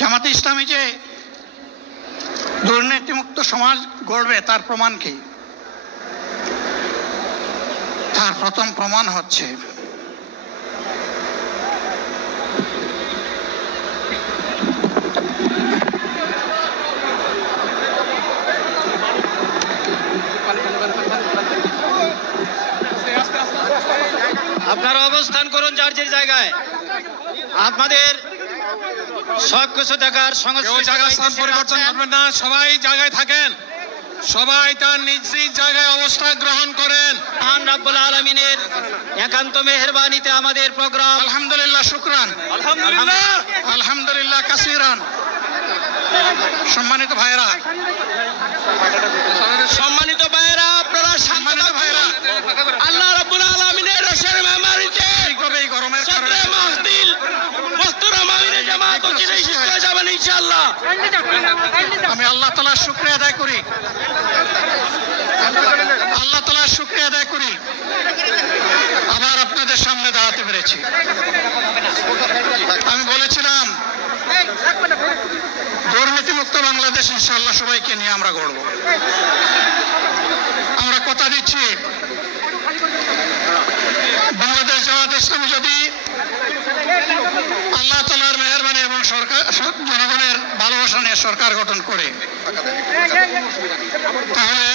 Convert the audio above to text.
জামাতে ইসলামী যে দুর্নীতিমুক্ত সমাজ গড়বে তার প্রমাণ কি? তার প্রথম প্রমাণ হচ্ছে আপনারা অবস্থান করুন যার যে জায়গায়। আপনাদের সবকিছু দেখার স্থান পরিবর্তন করবেন না, সবাই জায়গায় থাকেন, সবাই তার নিজ নিজ জায়গায় অবস্থান গ্রহণ করেন। মহান রব্বুল আলামিনের একান্ত মেহেরবানিতে আমাদের প্রোগ্রাম আলহামদুলিল্লাহ, শুকরান, আলহামদুলিল্লাহ কাসিরান। সম্মানিত ভাইরা, আপনারা সম্মানিত ভাইরা, আল্লাহ রাব্বুল আলামিনের রসের মেহমানিতে এই গরমের কারণে মাহফিল মুহতারাম আমিরে জামাত অচিরেই শেষ হয়ে যাবেন ইনশাআল্লাহ। আমি আল্লাহ তাআলার শুকরিয়া আদায় করি, আল্লাহ তাআলার শুকরিয়া আদায় করি আবার আপনাদের সামনে দাঁড়াতে পেরেছি। আমি বলেছিলাম দুর্নীতিমুক্ত বাংলাদেশ ইনশাআল্লাহ সবাইকে নিয়ে আমরা গড়ব। আমরা কথা দিচ্ছি বাংলাদেশ জামাত ইসলামী যদি আল্লাহ তাআলার মেহেরবানি এবং সরকার জনগণের ভালোবাসা নিয়ে সরকার গঠন করে, তাহলে